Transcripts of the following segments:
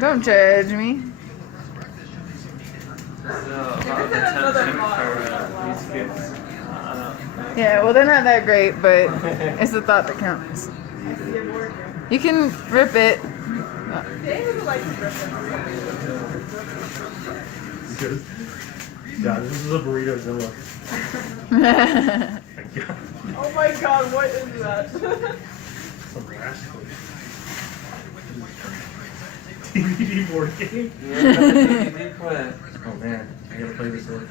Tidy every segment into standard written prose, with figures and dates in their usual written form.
Don't judge me. Yeah, well they're not that great, but it's the thought that counts. You can rip it. God, this is a burrito Zilla. Oh my god, what is that? Some rascal. DVD board game? Oh man, I gotta play this one.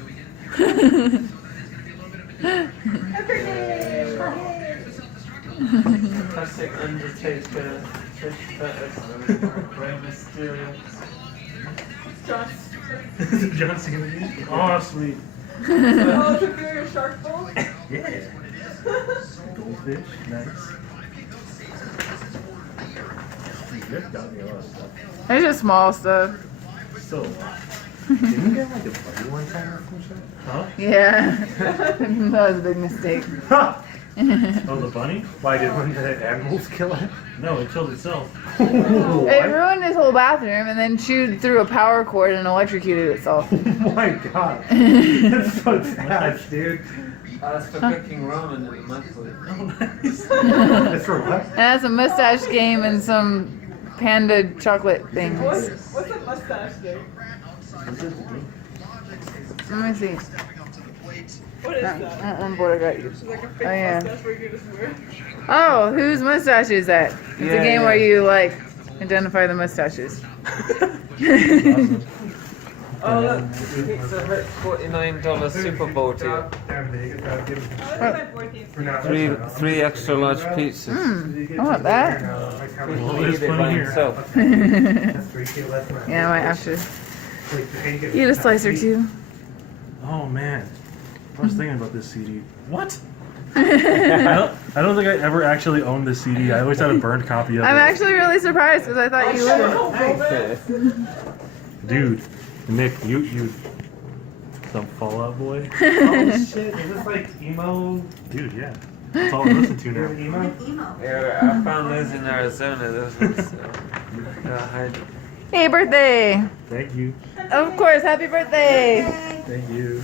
Classic Undertaker, Trish Stratus, Rey Mysterio. John Cena. Oh, sweet. Oh, Superior Shark Bowl? Yeah. Goldfish, nice. You've got me a lot of stuff. It's just small stuff. Still a lot. Didn't you get like a buddy one time or some shit? Huh? Yeah. That was a big mistake. Oh, the bunny? Why did one of the animals kill it? No, it killed itself. It ruined his whole bathroom and then chewed through a power cord and electrocuted itself. Oh my god. That's so sad, dude. That's for cooking ramen in the microwave. Oh, nice. That's for what? And that's a mustache game and some panda chocolate things. What's a mustache game? Let me see. What is that? That one board I got you. It's like a fake Oh, yeah. mustache where you just wear. Oh, whose mustache is that? It's a Yeah, game yeah. where you like identify the mustaches. Oh look, it's a $49 Super Bowl deal. Three extra large pizzas. I want that. Well, Eat it's it by funny here. himself. Yeah, I might have to eat a slice or two. Oh man, I was thinking about this CD. What? I don't think I ever actually owned this CD. I always had a burned copy of it. I'm actually really surprised because I thought you would. Dude, Nick, you some Fallout Boy. Oh shit, is this like emo? Dude, yeah. That's all I listen to You're now. emo? Yeah, I found those in Arizona. Those ones. Hey, birthday! Thank you. Of course, happy birthday! Thank you.